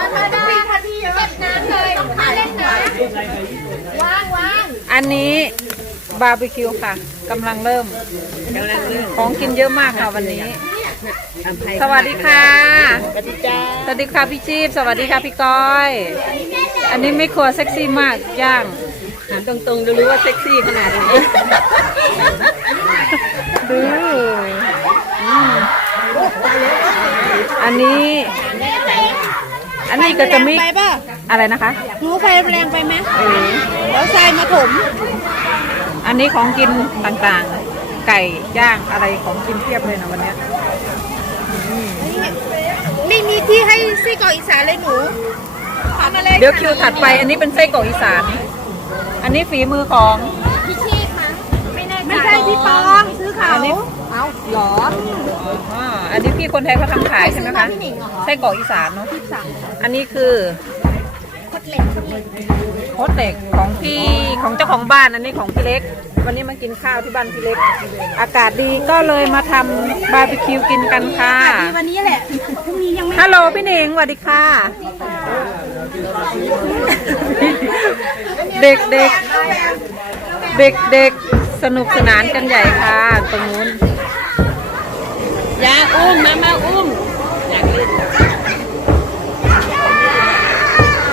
มาเธอได้ค่ะพี่เยอะเก็บน้ำเลยต้องพาเล่นน้ำวางวางอันนี้บาร์บีคิวค่ะกำลังเริ่มของกินเยอะมากค่ะวันนี้ สวัสดีค่ะ สวัสดีจ้าสวัสดีค่ะพี่ชีพสวัสดีค่ะพี่ก้อย อันนี้ไม่ครัวเซ็กซี่มากย่างถามตรงๆจะรู้ว่าเซ็กซี่ขนาดไหนดื้ออืมอันนี้ อันนี้ก็จะมีไปป่ะอะไรนะคะ หนูไฟแรงไปไหมแล้วทรายมาถม อันนี้ของกินต่างๆ ไก่ย่างอะไรของกินเพียบเลยนะวันเนี้ยไม่มีที่ให้ไส้กรอกอีสานเลยหนูทำอะไรเดี๋ยวคิวถัดไป อันนี้เป็นไส้กรอกอีสาน อันนี้ฝีมือของพี่ชีพมั้งไม่แน่ใจไม่ใช่พี่ปองซื้อเขาอันนี้เอาหรออ่า อันนี้พี่คนไทยเขาทำขายใช่ไหมคะพี่หนิงเหรอไส้กรอกอีสานเนาะพี่สั่งอันนี้คือคดเหล็กคดเหล็กโคตเด็กของพี่ของเจ้าของบ้านอันนี้ของพี่เล็ก วันนี้มากินข้าวที่บ้านพี่เล็ก อากาศดีก็เลยมาทำบาร์บีคิวกินกันค่ะวันนี้แหละพรุ่งนี้ยังไม่ฮัลโหลพี่หนิงสวัสดีค่ะ เด็กเด็กเด็กเด็กๆสนุกสนานกันใหญ่ค่ะ ตรงนู้น ยาอุ้มมามาอุ้ม อยากเล่น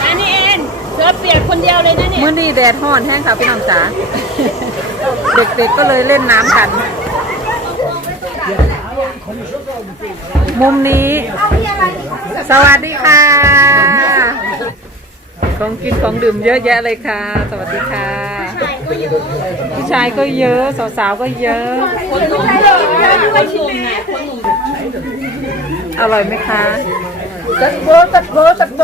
อันนี้เองเธอเปียกคนเดียวเลยนะเนี่ย เมื่อนี้แดดฮ้อนแห้งค่ะพี่น้องจ๋า เด็กๆก็เลยเล่นน้ำกัน มุมนี้ สวัสดีค่ะ ของกินของดื่มเยอะแยะเลยค่ะ สวัสดีค่ะ ผู้ชายก็เยอะ สาวๆก็เยอะ คนหนุ่มคนหนุ่มน่ะคนหนุ่มอร่อยไหมคะตัดโบตัดโบตัดโบ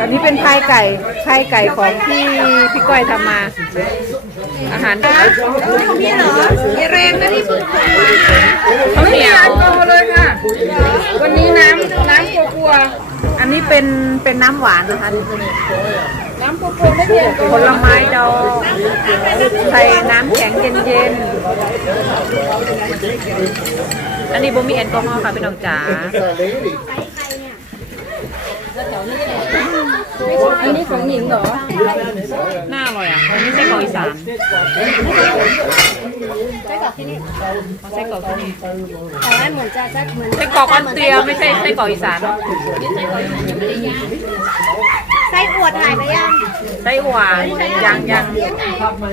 อันนี้เป็นพายไก่พายไก่ของพี่พี่ก้อยทำมา อาหารนี่เหรออย่าแรงนะที่ฝึกคนมาข้าวเหนียวโตเลยค่ะ วันนี้น้ำน้ำกัวกัว อันนี้เป็นเป็นน้ำหวานนะคะ น้ำกัวกัวไม่เพียงผลไม้ดองใส่น้ำแข็งเย็นๆ อันนี้บ่มีแอลกอฮอล์ค่ะพี่น้องจ๋า อันนี้ของหญิงเหรอน่าอร่อยอะอันนี้ไส้กรอกอีสานไส้กรอกที่นี่ไส้กรอกที่นี่อ๋อเหมือนจะจะเหมือนไส้กรอกอันเตียไม่ใช่ไส้กรอกอีสานไส้อวดหายไปยังไส้หวานยังยัง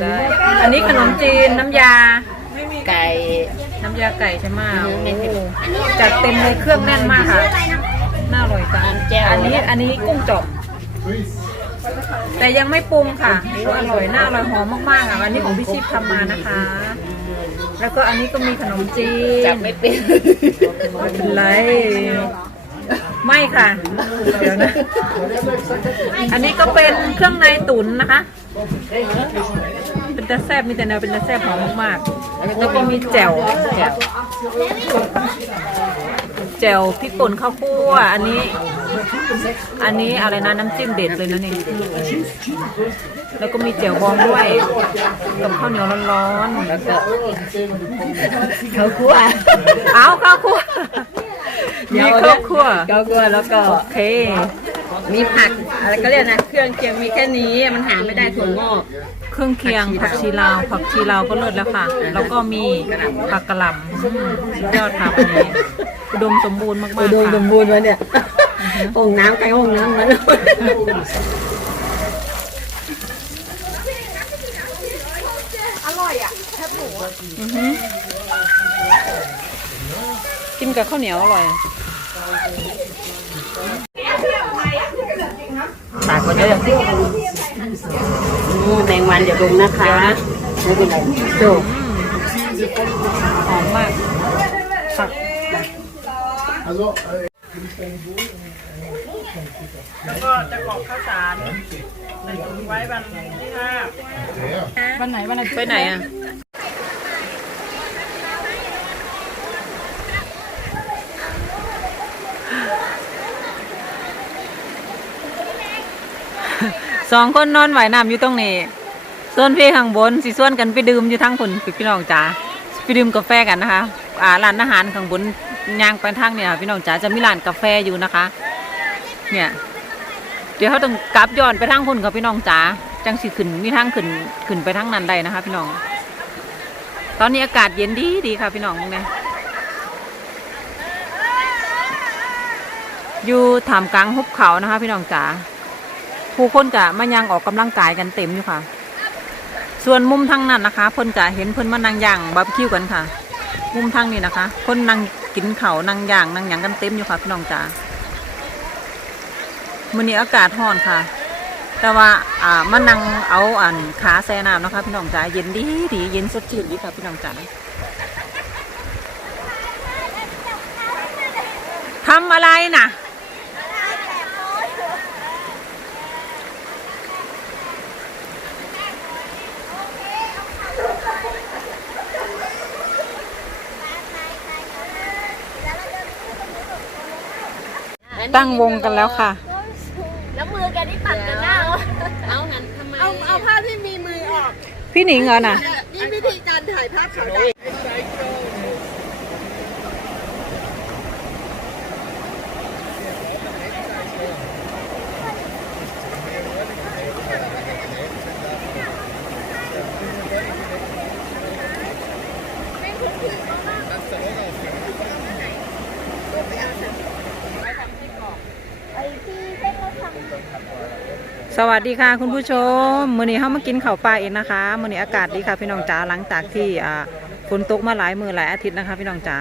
ได้อันนี้ขนมจีนน้ำยาไก่น้ำยาไก่ใช่ไหมโอ้จัดเต็มเลยเครื่องแน่นมากค่ะน่าอร่อยจังอันนี้อันนี้กุ้งจบ แต่ยังไม่ปรุงค่ะอร่อยน่าอร่อยหอมมากๆอะอันนี้ของพี่ชิพทำมานะคะ แล้วก็อันนี้ก็มีขนมจีนจับไม่เป็นไม่เป็นไรไม่ค่ะ เดี๋ยวนะ อันนี้ก็เป็นเครื่องในตุ๋นนะคะ เป็นตะแซบมีแต่แนวเป็นตะแซบหอมมากๆ แล้วก็มีแจ่วแจ่วแจ่วพริกป่นข้าวคั่ว อันนี้ อันนี้อะไรนะน้ำจิ้มเด็ดเลยนะนี่แล้วก็มีแจ่วบองด้วยกับข้าวเหนียวร้อนๆแล้วก็เขาคั่วเอาข้าวคั่วมีข้าวคั่วเขาคั่วแล้วก็โอเค มีผักอะไรก็เรียกนะเครื่องเคียงมีแค่นี้มันหาไม่ได้ถั่วงอกเครื่องเคียงผักชีลาว ผักชีลาวก็เลิศแล้วค่ะ แล้วก็มีผักกะหล่ำอืมสุดยอดค่ะวันนี้อุดมสมบูรณ์มากๆอุดมสมค่ะบูรณ์วะเนี่ย ห้องน้ำใกล้ห้องน้ำมันอือหือกินกับข้าวเหนียวอร่อยปากก็เยอะแมงวันเดี๋ยวลงนะคะไม่เป็นไรจบหอมมากผัก ก็จะกรอกข้าวสารใส่ถุงไว้วันที่ห้าวันไหนวันไหนไปไหนอะสองคนนอนไหวน้ำอยู่ตรงนี้ ส่วนพี่ข้างบนสิส่วนกันไปดื่มอยู่ทั้งคนพี่น้องจ๋าไปดื่มกาแฟกันนะคะ อ่าร้านอาหารข้างบนย่างไปทางเนี่ยค่ะพี่น้องจ๋าจะมีร้านกาแฟอยู่นะคะ เนี่ย เดี๋ยวเขาต้องกลับย้อนไปทางคุณกับพี่น้องจ๋าจังสิขึ้นมีทางขึ้นขึ้นไปทางนั้นได้นะคะ พี่น้อง ตอนนี้อากาศเย็นดีดีค่ะพี่น้องเนี่ยอยู่ท่ามกลางหุบเขานะคะ พี่น้องจ๋าผู้คนกะมายังออกกำลังกายกันเต็มอยู่ค่ะ ส่วนมุมทางนั้นนะคะเพิ่นกะเห็นเพิ่นมานั่งย่างบาร์บีคิวกันค่ะ มุมทางนี้นะคะคนนั่งกินเขานั่งย่างนั่งหยังกันเต็มอยู่ค่ะพี่น้องจ๋า มื้อนี้อากาศร้อนค่ะ แต่ว่าอ่ามานั่งเอาอันขาแซ่น้ำนะคะพี่น้องจ๋าเย็นดีดีเย็นสดชื่นดีค่ะพี่น้องจ๋าทำอะไรน่ะตั้งวงกันแล้วค่ะ แล้วมือแกนี่ปัดกันหน้าเอางั้นทำไมเอาเอาภาพที่มีมือออกพี่หนิงเหรอน่ะนี่วิธีการถ่ายภาพขาวดำ สวัสดีค่ะคุณผู้ชมมื้อนี้เฮามากินข้าวปลาเองนะคะมื้อนี้อากาศดีค่ะพี่น้องจ๋าหลังจากที่ฝนตกมาหลายมื้อหลายอาทิตย์นะคะ พี่น้องจ๋า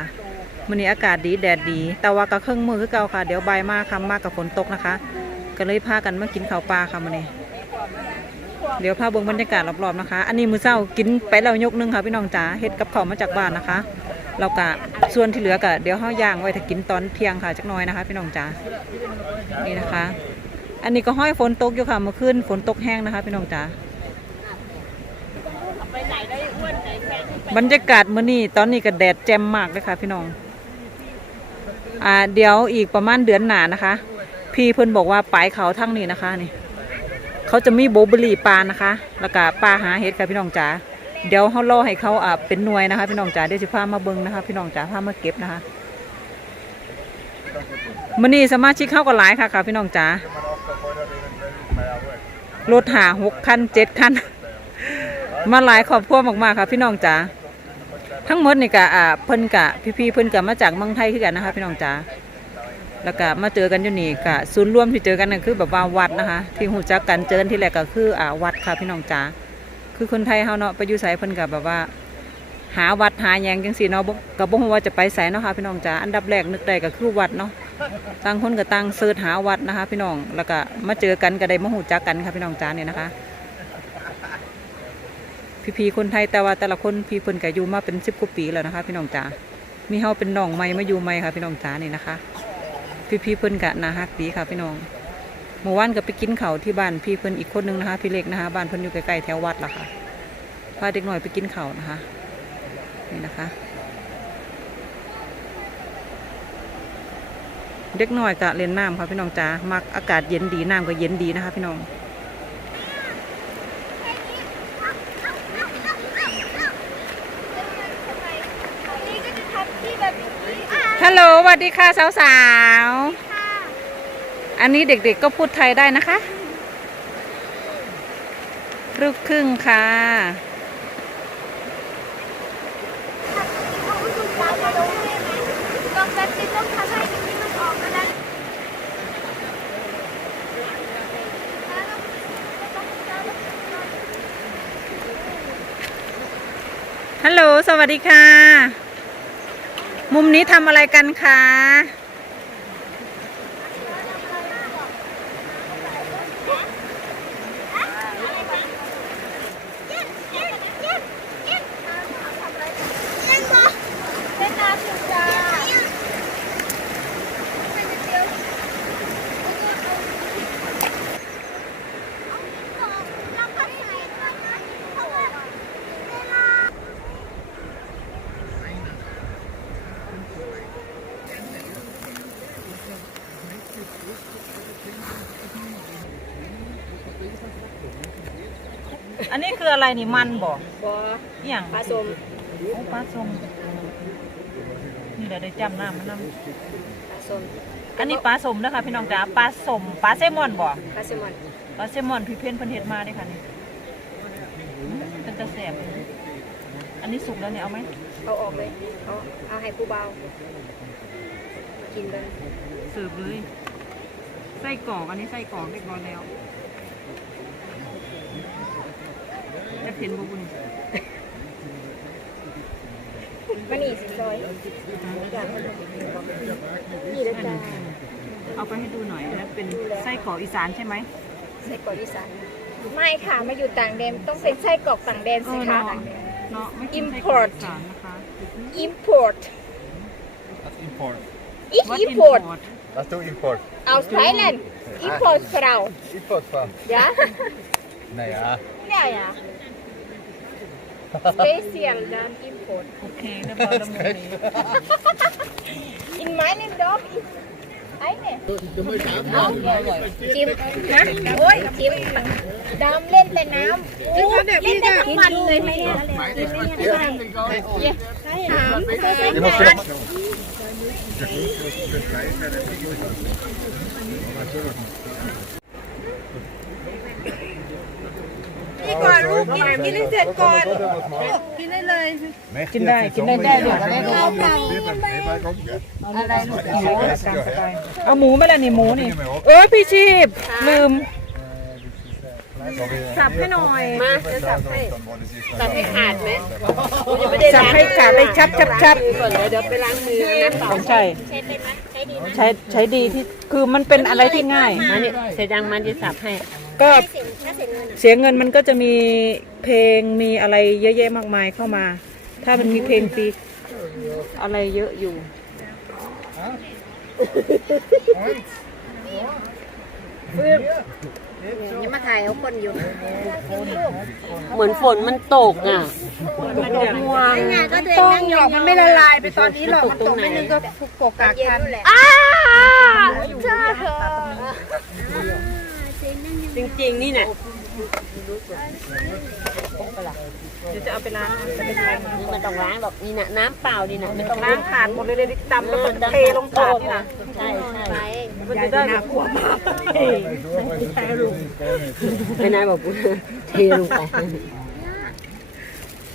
มื้อนี้อากาศดีแดดดี แต่ว่าก็ครึ่องมือคือเก่าค่ะ เดี๋ยวใบ่ายมาค่ำมากกับฝนตกนะคะ ก็เลยพากันมากินข้าวปลาค่ะมื้อนี้เดี๋ยวพาเบิ่งบรรยากาศรอบๆนะคะ อันนี้มื้อเช้ากินไปแล้วยกหนึงค่ะพี่น้องจ๋าเฮ็ดกับข้าวมาจากบ้านนะคะแล้วก็ส่วนที่เหลือก็เดี๋ยวเฮาย่างไว้ถ้ากินตอนเที่ยงค่ะจักหน่อยนะคะ พี่น้องจ๋านี่นะคะ อันนี้ก็ห้อยฝนตกอยู่ค่ะเมื่อคืนฝนตกแห้งนะคะพี่น้องจ๋าบรรยากาศมื้อนี้ตอนนี้ก็แดดแจ่มมากเลยค่ะพี่น้องอ่าเดี๋ยวอีกประมาณเดือนหนานะคะ พี่เพิ่นบอกว่าปลายเขาทั้งนี้นะคะนี่เขาจะมีโบเบอรี่ปลานะคะ แล้วก็ปลาหาเห็ดค่ะพี่น้องจ๋าเดี๋ยวเขารอให้เขาอ่าเป็นหน่วยนะคะ พี่น้องจ๋าเดี๋ยวจะพามาเบิงนะคะ พี่น้องจ๋าพามาเก็บนะคะ มื้อนี้สมาชิกเข้าก็หลายค่ะค่ะพี่น้องจ๋ารถหาหกคันเจ็ดคัน มาหลายครอบครัวมากๆค่ะ พี่น้องจ๋าทั้งหมดนี่กะอ่าเพิ่นกะพี่ๆเพิ่นกะมาจากเมืองไทยคือกันนะคะ พี่น้องจ๋าแล้วก็มาเจอกันอยู่นี่กะศูนย์รวมที่เจอกันนั่นคือแบบว่าวัดนะคะ ที่หูจักกันเจอกันที่แรกก็คืออ่าวัดค่ะพี่น้องจ๋าคือคนไทยเฮาเนาะไปอยู่ไสเพิ่นกะแบบว่า หาวัดหาหยังจังซี่เนาะบ่ก็บ่ฮู้ว่าจะไปไสเนาะค่ะพี่น้องจ๋าอันดับแรกนึกได้ก็คือวัดเนาะ ต่างคนก็ต่างเสิร์ชหาวัดนะคะ พี่น้องแล้วก็มาเจอกันก็ได้มาหูจักกันค่ะพี่น้องจ้าเนี่ยนะคะ พี่ๆคนไทยแต่ว่าแต่ละคนพี่เพิ่นก็อยู่มาเป็นสิบกว่าปีแล้วนะคะ พี่น้องจ๋ามีเฮาเป็นน้องใหม่มาอยู่ใหม่ค่ะ พี่น้องจ๋านี่นะคะ พี่ๆเพิ่นก็น่าฮักดีค่ะ พี่น้องเมื่อวานก็ไปกินเขาที่บ้านพี่เพิ่นอีกคนนึงนะคะ พี่เล็กนะคะบ้านเพิ่นอยู่ใกล้ๆแถววัดล่ะค่ะพาเด็กหน่อยไปกินเขานะคะนี่นะคะ เด็กน้อยกะเล่นน้ำค่ะพี่น้องจ๋ามักอากาศเย็นดีน้ำก็เย็นดีนะคะพี่น้องฮัลโหลสวัสดีค่ะสาวๆอันนี้เด็กๆก็พูดไทยได้นะคะ ลูกครึ่งค่ะ ต้องแบบนี้ต้องทำให้ที่มันออกมาได้ ฮัลโหล สวัสดีค่ะ มุมนี้ทำอะไรกันคะ อันนี้คืออะไรนี่มันบอกบออหย่างปลาสมโอ้ปลาส้มนี่เดี๋ยวได้จำหน้ามันนำปลาสมอันนี้ปลาสมนะคะพี่น้องจ๋าปลาสมปลาแซลมอนบ่ปลาแซลมอนปลาแซลมอนพี่เพี้ยนเพิ่นเฮ็ดมาเด้อค่ะนี่อืมเป็นตะแสบอันนี้สุกแล้วเนี่ยเอาไหมเอาออกเลย เอาเอาให้ผู้เบากินเลยเสิร์ฟเลยไส้กรอกอันนี้ไส้กรอกเรียบร้อยแล้วจะ เห็นบ่บุญมานี่สิซอยนี่นะจ๊ะเอาไปให้ดูหน่อยนะเป็นไส้กรอกอีสานใช่ไหมไส้กรอกอีสานไม่ค่ะมาอยู่ต่างแดนต้องเป็นไส้กรอกต่างแดนสิคะเออเนาะไม่กินไส้กรอก Import อีสานนะคะ import That's import. ich What import That's to import. aus Thailand import Frau Import van. ja Nee, ja. Ja ja special dann import โอเคเรียบร้อยแล้วหมดเลย in meinem Dorf ist eine จิ้มนะโอ้ยจิ้มดำเล่นแต่น้ำโอ้เล่นได้ทั้งวันเลยไหมเนี่ยถาม ก่อนลูกกินกินให้เสร็จก่อนกินได้เลยกินได้กินได้ได้เลยอะไรลูกเอาหมูไหมล่ะนี่หมูนี่เออพี่ชีพลืมสับให้หน่อยมาจะสับให้สับให้ขาดไหมสับให้ขาดเลยชับชับชับก่อนเดี๋ยวเดี๋ยวไปล้างมือนะต่อใช่ใช้เป็นไหม ใช้ดีไหมใช้ใช้ดีที่คือมันเป็นอะไรที่ง่ายอันนี้เสร็จยังมันจะสับให้ ก็เสียงถ้าเสียงเงินเสียเงินมันก็จะมีเพลงมีอะไรเยอะแยะมากมายเข้ามา ถ้ามันมีเพลงฟรีอะไรเยอะอยู่ นี่มาถ่ายเอาคนอยู่เหมือนฝนมันตกอะมันตกวงงก็ตัวเองนั่งยองมันไม่ละลายไปตอนนี้หรอกมันตกไม่นึงก็ปกกากทันอ้าเจ้าเธอจริงๆนี่เนี่ยเดี๋ยวจะเอาไปล้างนี่มันต้องล้างหรอกนี่นะน้ำเปล่านี่นะไม่ต้องล้างขาดหมดเลยเลยดำแล้วก็เทลงถาดนี่นะใช่ใช่ มันจะได้น่ากลัวมากไม่นายบอกกูเทลงไป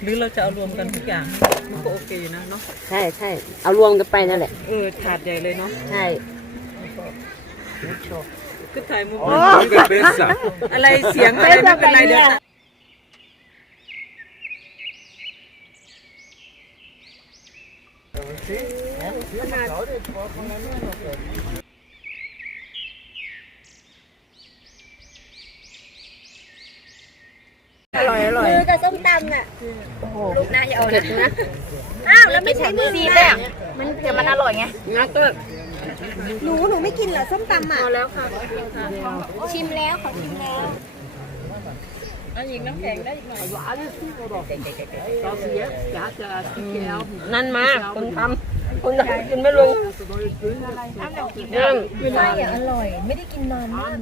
หรือเราจะเอารวมกันทุกอย่างมันก็โอเคอยู่นะเนาะใช่ใช่เอารวมกันไปนั่นแหละเออถาดใหญ่เลยเนาะใช่ขึ้นถ่ายมุมอะไรเสียงอะไรไม่เป็นไรเดี๋ยว มือกับส้มตำน่ะลูกหน้าอย่าเอานะอ้าวแล้วไม่ใช้มือดีแต่มันเดี๋ยวมันอร่อยไงงั้นก็หนูหนูไม่กินเหรอส้มตำอะชิมแล้วขอชิมแล้วนั่นมาคนทำคนทำกินไม่ลงนั่นไส้อะอร่อย ไม่ได้กินนานมาก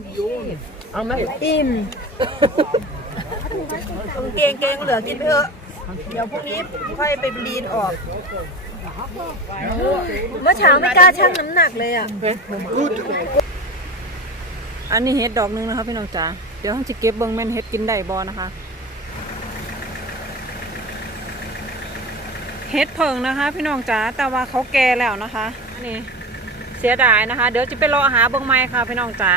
เอาไหมอิ่ม เกงเกงเหลือกินไปเถอะ เดี๋ยวพรุ่งนี้ค่อยไปบีนออก เมื่อเช้าไม่กล้าชั่งน้ำหนักเลยอะ อันนี้เห็ดดอกหนึงนะคะพี่น้องจ๋า เดี๋ยวต้องจะเก็บเบิ้งแม่นเห็ดกินได้บอนะคะ เห็ดเพิงนะคะ พี่น้องจ๋า แต่ว่าเขาแก่แล้วนะคะนนี้เสียดายนะคะ เดี๋ยวจะไปรอหาเบิ้งไม้ค่ะพี่น้องจ๋า